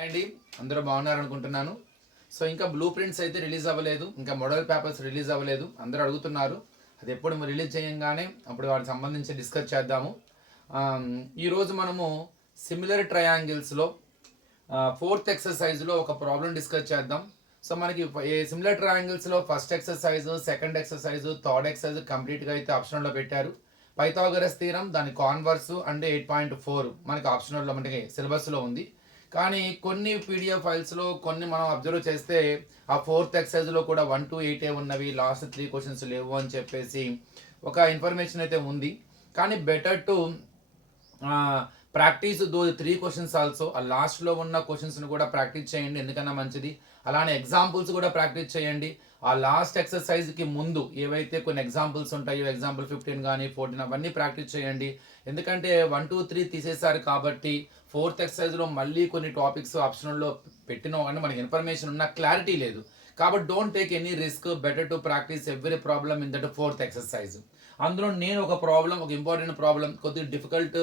అండి అందరూ బాగున్నారు అనుకుంటున్నాను. సో ఇంకా బ్లూ ప్రింట్స్ అయితే రిలీజ్ అవ్వలేదు, ఇంకా మోడల్ పేపర్స్ రిలీజ్ అవ్వలేదు. అందరూ అడుగుతున్నారు అది ఎప్పుడు రిలీజ్ చేయంగానే అప్పుడు వాటికి సంబంధించి డిస్కస్ చేద్దాము. ఈరోజు మనము సిమిలర్ ట్రయాంగిల్స్లో ఫోర్త్ ఎక్సర్సైజ్లో ఒక ప్రాబ్లం డిస్కస్ చేద్దాం. సో మనకి సిమిలర్ ట్రయాంగిల్స్లో first exercise, second exercise, third exercise కంప్లీట్గా అయితే ఆప్షనల్లో పెట్టారు. పైథాగరస్ థీరం, దాని కాన్వర్స్ అండ్ 8.4 మనకి ఆప్షనల్లో మనకి సిలబస్లో ఉంది. కానీ కొన్ని పీడిఎఫ్ ఫైల్స్లో కొన్ని మనం అబ్జర్వ్ చేస్తే ఆ ఫోర్త్ ఎక్సర్సైజ్లో కూడా 1 to 8 ఉన్నవి, లాస్ట్ 3 క్వశ్చన్స్ లేవు అని చెప్పేసి ఒక ఇన్ఫర్మేషన్ అయితే ఉంది. కానీ better to practice though 3 questions also. ఆ లాస్ట్లో ఉన్న క్వశ్చన్స్ని కూడా ప్రాక్టీస్ చేయండి, ఎందుకన్నా మంచిది. అలానే ఎగ్జాంపుల్స్ కూడా ప్రాక్టీస్ చేయండి. ఆ లాస్ట్ ఎక్సర్సైజ్కి ముందు ఏవైతే కొన్ని ఎగ్జాంపుల్స్ ఉంటాయో, ఎగ్జాంపుల్ 15 కానీ 14 అవన్నీ ప్రాక్టీస్ చేయండి. ఎందుకంటే 1, 2, 3 తీసేశారు కాబట్టి ఫోర్త్ ఎక్సర్సైజ్లో మళ్ళీ కొన్ని టాపిక్స్ ఆప్షనల్లో పెట్టినాం కానీ మనకి ఇన్ఫర్మేషన్ ఉన్న క్లారిటీ లేదు. కాబట్టి don't take any risk, better to practice every problem in that fourth exercise. అందులో నేను ఒక ప్రాబ్లం, ఒక ఇంపార్టెంట్ ప్రాబ్లం, కొద్దిగా డిఫికల్ట్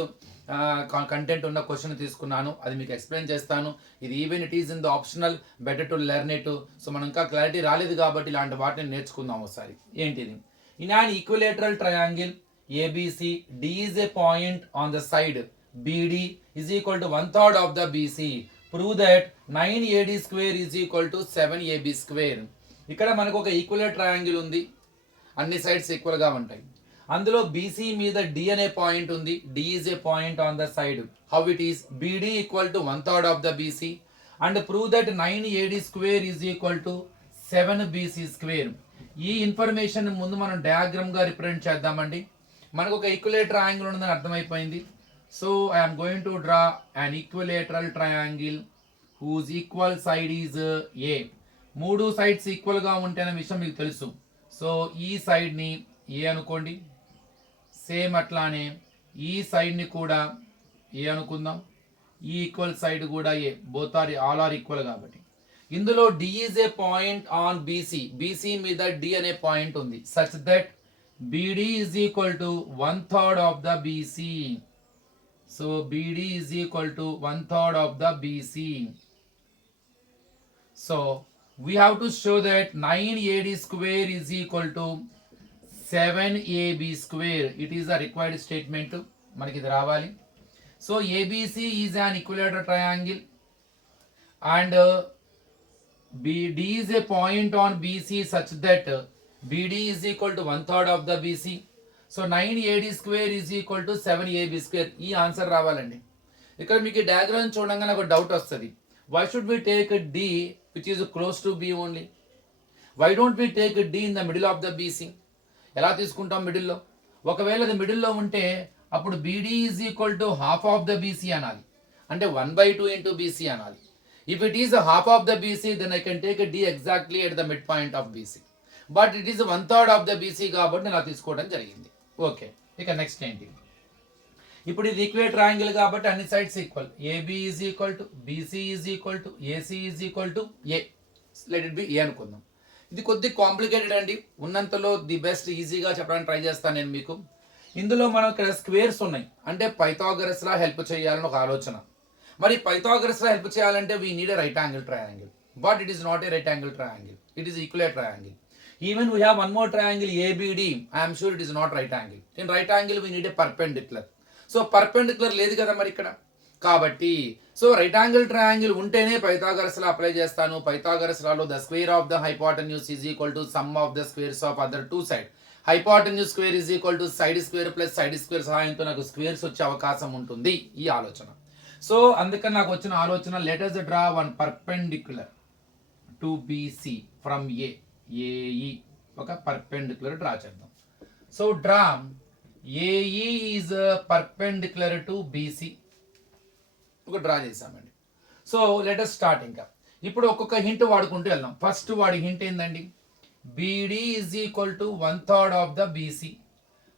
కంటెంట్ ఉన్న క్వశ్చన్ తీసుకున్నాను, అది మీకు ఎక్స్ప్లెయిన్ చేస్తాను. ఇది even it is in the optional, better to learn it. So మనం ఇంకా క్లారిటీ రాలేదు కాబట్టి ఇలాంటి వాటిని నేర్చుకుందాం ఒకసారి. ఏంటిది? In an equilateral triangle ABC, D is a point on the side BD is equal to 1/3 of the BC. Prove that 9AD square is equal to 7AB square. ఇక్కడ మనకు ఒక ఈక్వల్ ట్రయాంగిల్ ఉంది, అన్ని సైడ్స్ ఈక్వల్గా ఉంటాయి. అందులో BC మీద D అనే పాయింట్ ఉంది. D is a point on the side. How it is? BD equal to 1/3 of the BC and prove that 9AD square is equal to 7BC square. ఈ information ముందు మనం డయాగ్రామ్గా represent చేద్దామండి. మనకు ఒక equilateral triangle ఉందని అర్థమైపోయింది. So I'm going to draw an equilateral triangle whose equal side is A. 3 sides ఈక్వల్గా ఉంటేనే విషయం మీకు తెలుసు. సో ఈ సైడ్ని ఏ అనుకోండి, సేమ్ అట్లానే ఈ సైడ్ని కూడా ఏ అనుకుందాం, ఈ ఈక్వల్ సైడ్ కూడా A. Both are all are equal కాబట్టి ఇందులో D is a point on BC. BC మీద డి అనే పాయింట్ ఉంది such that BD is equal to 1/3 of the BC. So BD is equal to 1/3 of the BC. So we have to show that 9AD square is equal to 7AB square. It is a required statement. మనకి ఇది రావాలి. So ABC is an equilateral triangle and BD is a point on BC such that BD is equal to 1/3 of the BC. So 9AD square is equal to 7AB square. ఈ answer రావాలండి. ఇక్కడ మీకు diagram చూడంగానే ఒక doubt వస్తుంది. Why should we take D which is close to B only? Why don't we take D in the middle of the BC? ఎలా తీసుకుంటాం మిడిల్లో? ఒకవేళ అది మిడిల్లో ఉంటే అప్పుడు BD is equal to half of the BC అనాలి, అంటే 1/2 into BC అనాలి. If it is a half of the BC, then I can take a D exactly at the midpoint of BC. But it is 1/3 of the BC కాబట్టి నేను తీసుకోవడం జరిగింది. Okay, ఇక next ఏంటి? ఇప్పుడు ఇది ఈక్వల్ ట్రయాంగిల్ కాబట్టి అన్ని sides equal. AB is equal to BC is equal to AC is equal to A. Let it be A అనుకుందాం. ఇది కొద్దిగా కాంప్లికేటెడ్ అండి, ఉన్నంతలో ది బెస్ట్ ఈజీగా చెప్పడానికి ట్రై చేస్తాను నేను మీకు. ఇందులో మనం ఇక్కడ స్క్వేర్స్ ఉన్నాయి, అంటే పైథాగరస్లా హెల్ప్ చేయాలని ఒక ఆలోచన. మరి పైథాగరస్లా హెల్ప్ చేయాలంటే we need a right angle triangle, but it is not a right angle triangle, it is equal triangle. Even we have one more triangle ABD, I am sure it is not right angle. In right angle we need a perpendicular. So perpendicular లేదు కదా మరి ఇక్కడ, కాబట్టి so right angle triangle ఉంటేనే Pythagoras లా apply చేస్తాను. Pythagoras Lalo the square of the hypotenuse is equal to some of the squares of other two side. Hypotenuse square is equal to side square plus side square సహాయంతో నాకు squares వచ్చే అవకాశం ఉంటుంది, ఈ ఆలోచన. So అందుకని నాకు వచ్చిన ఆలోచన, let us draw one perpendicular to BC from A. AE ఒక పర్పెండిక్యులర్ డ్రా చేద్దాం. So draw AE is perpendicular to BC. ఒక డ్రా చేసామండి. So let us start. ఇంకా ఇప్పుడు ఒక్కొక్క హింట్ వాడుకుంటూ వెళ్దాం. ఫస్ట్ వాడి హింట్ ఏందండి? BD is equal to 1/3 of the BC.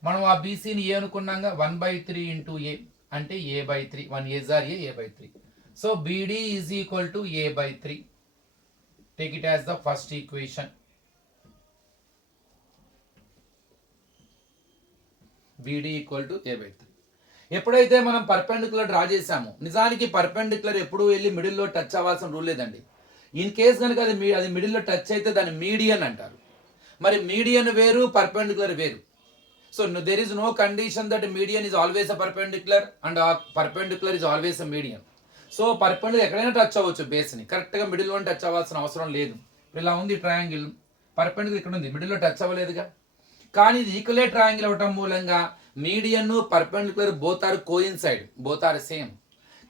మనం ఆ బీసీని ఏ అనుకున్నాగా 1/3 ఇంటూ ఏ అంటే A/3. 1 A's are A/3. So BD is equal to A/3. Take it as the first equation. BD equal to A/3. ఎప్పుడైతే మనం perpendicular draw చేసామో, నిజానికి perpendicular ఎప్పుడు వెళ్ళి మిడిల్లో టచ్ అవ్వాల్సిన రూల్ లేదండి. ఇన్ కేస్ కనుక అది మిడిల్లో టచ్ అయితే దాన్ని మీడియన్ అంటారు. మరి మీడియన్ వేరు, పర్పెండిక్యులర్ వేరు. So there is no condition that median is always a perpendicular and perpendicular is always a median. So perpendicular ఎక్కడైనా టచ్ అవ్వచ్చు బేస్ని, కరెక్ట్గా మిడిల్లో టచ్ అవ్వాల్సిన అవసరం లేదు. ఇలా ఉంది ట్రయాంగిల్, పర్పెండిక్యులర్ ఇక్కడ ఉంది, మిడిల్లో టచ్ అవ్వలేదుగా. కానీ ఇది ఈక్వలేట్ ట్రయాంగిల్ అవ్వటం మూలంగా median perpendicular both are coincide, both are same.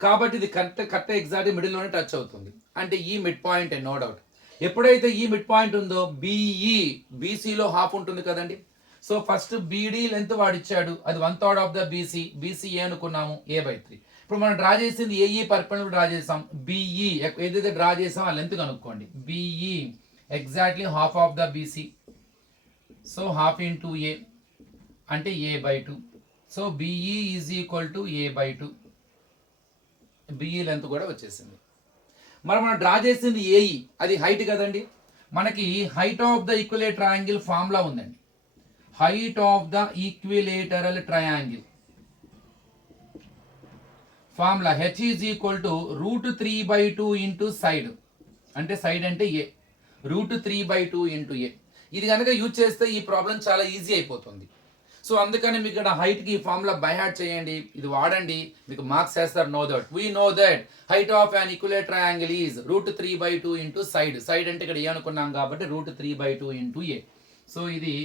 కాబట్టి ఇది కరెక్ట్ ఎగ్జాక్ట్ మిడిల్లోనే టచ్ అవుతుంది. అంటే ఈ మిడ్ పాయింట్, నో డౌట్. ఎప్పుడైతే ఈ మిడ్ పాయింట్ ఉందో బిఈ, బీసీలో హాఫ్ ఉంటుంది కదండి. సో ఫస్ట్ బీడీ లెంత్ వాడిచ్చాడు, అది 1/3 of the B C. B C A అనుకున్నాము, A/3. ఇప్పుడు మనం డ్రా చేసింది ఏఈ పర్పెండిక్యులర్ డ్రా చేసాం. బిఈ ఏదైతే డ్రా చేసాం ఆ లెంత్ కనుక్కోండి. B E exactly half of the BC. So half into A అంటే A/2. So BE is equal to A/2. B E length కూడా వచ్చేసింది. మరి మనం డ్రా చేసింది ఏఈ, అది హైట్ కదండి. మనకి height of the equilateral triangle formula ఉందండి. Height of the equilateral triangle formula H is equal to √3/2 into side, అంటే సైడ్ అంటే ఏ, √3/2 ఇంటూ ఏ. ఇది కనుక యూజ్ చేస్తే ఈ ప్రాబ్లం చాలా ఈజీ అయిపోతుంది. సో అందుకని మీకు ఇక్కడ హైట్కి ఈ ఫార్ములా బై హార్ట్ చేయండి, ఇది వాడండి, మీకు మార్క్స్ వేస్తారు. Know that we know that height of an equilateral triangle is √3/2 into side. Side అంటే ఇక్కడ ఏ అనుకున్నాం కాబట్టి √3/2 ఇంటూ ఏ. సో ఇది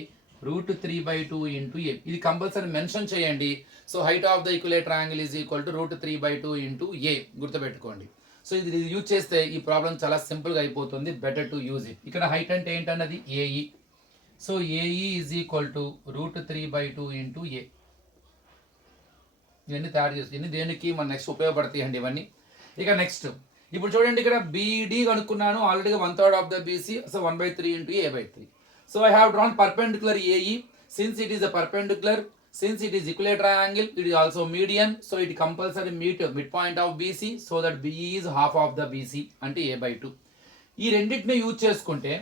√3/2 ఇంటూ ఏ, ఇది కంపల్సరీ మెన్షన్ చేయండి. So height of the equilateral triangle is equal to √3/2 into A, గుర్తుపెట్టుకోండి. So ఇది use చేస్తే ఈ ప్రాబ్లం చాలా సింపుల్గా అయిపోతుంది. Better to use it. ఇక్కడ హైట్ అంటే ఏంటన్నది A E. So A E is equal to √3/2 into A. ఇవన్నీ తయారు చేసి ఇవన్నీ దేనికి మన నెక్స్ట్ ఉపయోగపడతాయి అండి ఇవన్నీ. ఇక నెక్స్ట్ ఇప్పుడు చూడండి, ఇక్కడ బీడీ కనుక్కున్నాను ఆల్రెడీగా 1/3 of the BC. So 1/3 into A/3. So I have drawn perpendicular A E. Since it is a perpendicular, since it is equilateral triangle, it is also median, so it compulsory meet midpoint of BC, so that BE is half of the BC అంటే A/2. ఈ రెండింటిని use చేసుకుంటే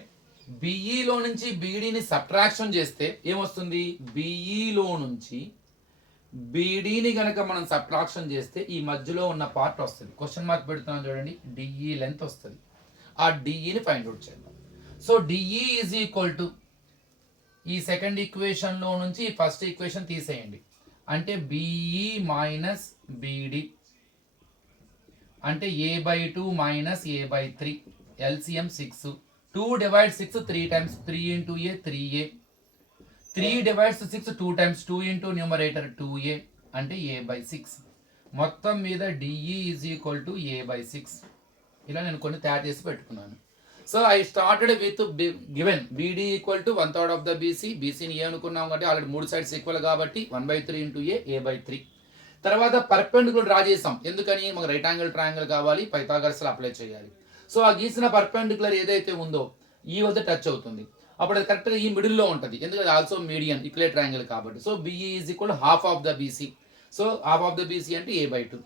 బిఈలో నుంచి బీడీని subtraction చేస్తే ఏమొస్తుంది, బిఈలో నుంచి బీడీని కనుక మనం సబ్ట్రాక్షన్ చేస్తే ఈ మధ్యలో ఉన్న పార్ట్ వస్తుంది. క్వశ్చన్ మార్క్ పెడుతున్నాను చూడండి, డిఈ లెంత్ వస్తుంది. ఆ డిఈని ఫైండ్ అవుట్ చేద్దాం. So D E is equal to ఈ సెకండ్ ఈక్వేషన్లో నుంచి ఫస్ట్ ఈక్వేషన్ తీసేయండి, అంటే బిఈ మైనస్ బీడి అంటే A/2 minus A/3. LCM 6. 2 divides 6 3 times, 3 into A 3A. 3 divides 6 2 times, 2 into numerator 2A అంటే A/6. మొత్తం మీద DE is equal to A/6. ఇలా నేను కొన్ని తయారు చేసి పెట్టుకున్నాను. So I started with given B D equal to 1/3 of the B C. బీసీని ఏ అనుకున్నాం కాబట్టి ఆల్రెడీ 3 సైడ్స్ ఈక్వల్ కాబట్టి 1/3 ఇంటూ A/3. తర్వాత పర్పెండిక్యులర్ డ్రా చేసాం, ఎందుకని మనకు రైట్ యాంగిల్ ట్రయాంగిల్ కావాలి, పైథాగరస్లో అప్లై చేయాలి. సో ఆ గీసిన పర్పెండిక్యులర్ ఏదైతే ఉందో ఈ వద్ద టచ్ అవుతుంది, అప్పుడు అది కరెక్ట్గా ఈ మిడిల్లో ఉంటుంది, ఎందుకంటే ఆల్సో మీడియన్ ఈక్వలేట్ ట్రయాంగిల్ కాబట్టి. So BE is equal half of the BC. So half of the BC అంటే A/2.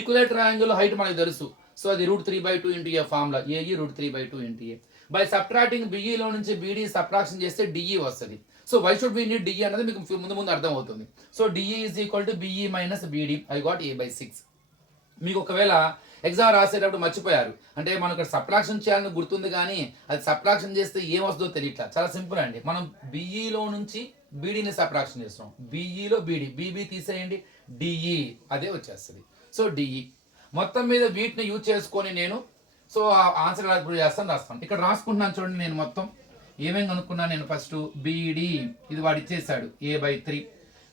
ఈక్వలేట్ ట్రయాంగిల్ హైట్ మనకు తెలుసు, సో అది √3/2 into A formula, A E √3/2 into A. By subtracting బిఈలో నుంచి బీడీ సబ్ట్రాక్షన్ చేస్తే D E వస్తుంది. So why should be need D E అనేది మీకు ముందు అర్థం అవుతుంది. So D E is equal to B E minus B D. I got A/6. మీకు ఒకవేళ ఎగ్జామ్ రాసేటప్పుడు మర్చిపోయారు అంటే మనం ఇక్కడ సబ్ట్రాక్షన్ చేయాలని గుర్తుంది, కానీ అది సబ్ట్రాక్షన్ చేస్తే ఏం వస్తుందో తెలియట్లా. చాలా సింపుల్ అండి, మనం బిఈలో నుంచి బీడీని సబ్ట్రాక్షన్ చేస్తాం. బిఈలో బీడీ, బీబీ తీసేయండి, డిఈ అదే వచ్చేస్తుంది. సో డిఈ మొత్తం మీద వీటిని యూజ్ చేసుకొని నేను సో ఆన్సర్ చేస్తాను, రాస్తాను. ఇక్కడ రాసుకుంటున్నాను చూడండి, నేను మొత్తం ఏమేమి కనుక్కున్నాను. నేను ఫస్ట్ బీడీ ఇది వాడు ఇచ్చేసాడు A/3.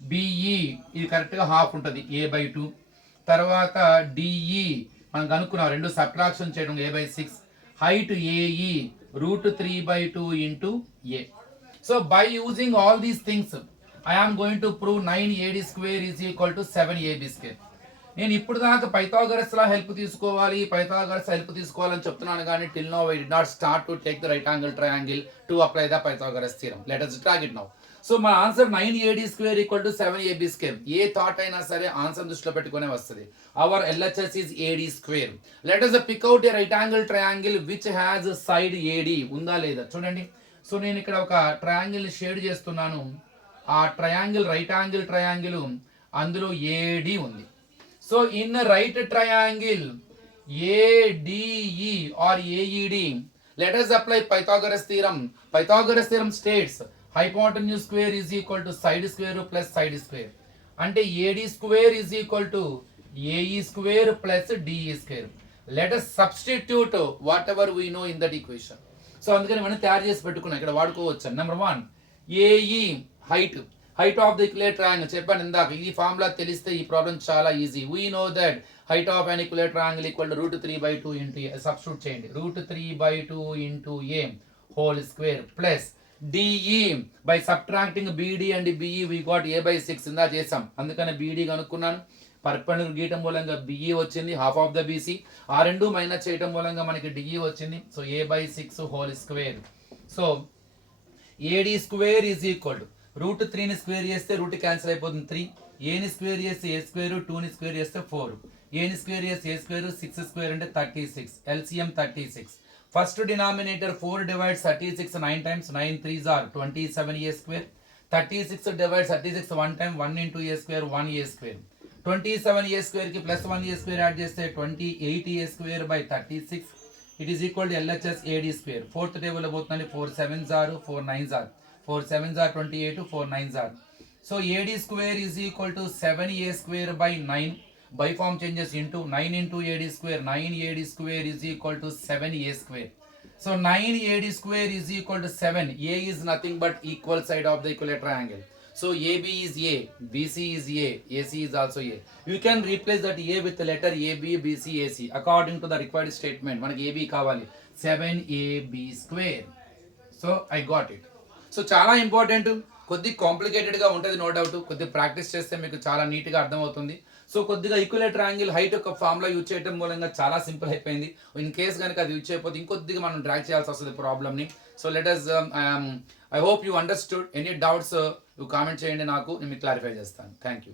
బిఈ ఇది కరెక్ట్గా హాఫ్ ఉంటుంది A/2. తర్వాత డిఈ మనం కనుక్కున్నాం, రెండు సబ్ట్రాక్షన్ చేయడం A/6. హైట్ A E √3/2 into A. So by using all these things I am going to prove 9AD² is equal to 7AB². నేను ఇప్పుడు దాకా పైథాగరస్ లా హెల్ప్ తీసుకోవాలి, పైథాగరస్ హెల్ప్ తీసుకోవాలని చెప్తున్నాను, కానీ till now I did not start to take the right angle triangle to apply the Pythagoras theorem. Let us track it now. So మన answer 9AD² equal to 7AB². A thought అయినా సరే answer దృష్టిలో పెట్టుకునే వస్తుంది. Our LHS is AD². Let us pick out a right angle triangle which has side AD. ఉందా లేదా చూడండి. So నేను ఇక్కడ ఒక ట్రయాంగిల్ షేడ్ చేస్తున్నాను. ఆ ట్రయాంగిల్ రైట్ యాంగిల్ ట్రయాంగిల్ అందులో ఏడి ఉంది. So in right triangle ADE or AED let us apply Pythagoras theorem. Pythagoras theorem states hypotenuse square is equal to side square plus side square. అంటే AD square is equal to AE square plus DE square. Let us substitute whatever we know in that equation. So అందుకని మనం తయారు చేసి పెట్టుకున్నాం, ఇక్కడ వాడుకోవచ్చు. Number 1 AE height of the equilateral triangle చెప్పాను ఇందాక. ఈ ఫార్ములా తెలిస్తే ఈ ప్రాబ్లం చాలా easy. We know that height of an equilateral triangle equal to √3/2 into a. Substitute చేయండి. √3/2 into a whole square plus DE by subtracting BD and BE we got a/6 ఇందా చేసాం. అందుకని BD కనుక్కున్నాను. పర్పెండిక్యులర్ గీయటం మూలంగా BE వచ్చింది, half of the BC. ఆ రెండు minus చేయటం మూలంగా మనకి DE వచ్చింది. So a/6 whole square. So AD square is equal to √3ని స్క్వేర్ చేస్తే రూట్ క్యాన్సిల్ అయిపోతుంది 3. ఏని స్క్వేర్ చేస్తే ఏ స్క్వేర్, 2ని స్క్వేర్ చేస్తే 4. ఏని స్క్వేర్ చేస్తే ఏ స్క్వేర్, 6 స్క్వేర్ అంటే 36. LCM 36. First denominator 4 divides 36 9 times, 9 3s are 27 a square. 36 divides 36 1 time, 1 into a square 1 a square. 27 a square కి ప్లస్ 1 a square యాడ్ చేస్తే 28 a square by 36. It is equal to LHS AD square. Fourth table పోతుందండి. 4 7s are 4 9s are 4 7s are 28, 4 9s are. So AD square is equal to 7a square by 9. By form changes into 9 into AD square. 9 AD square is equal to 7a square. So 9 AD square is equal to 7. A is nothing but equal side of the equilateral triangle. So AB is A, BC is A, AC is also A. You can replace that A with the letter AB, BC, AC according to the required statement. మనకి AB కావాలి 7AB square. So I got it. So చాలా important, కొద్ది కాంప్లికేటెడ్గా ఉంటుంది no doubt. కొద్ది practice చేస్తే మీకు చాలా నీట్గా అర్థమవుతుంది. సో కొద్దిగా ఈక్విలేటర్ యాంగిల్ హైట్ ఒక ఫార్ములా యూజ్ చేయడం మూలంగా చాలా సింపుల్ అయిపోయింది. ఇన్ కేస్ కనుక అది యూజ్ చేయకపోతే ఇంకొద్దిగా మనం డ్రాగ్ చేయాల్సి వస్తుంది ప్రాబ్లమ్ని. So let us I hope you understood. Any doubts comment చేయండి, నాకు నేను మీకు క్లారిఫై చేస్తాను. Thank you.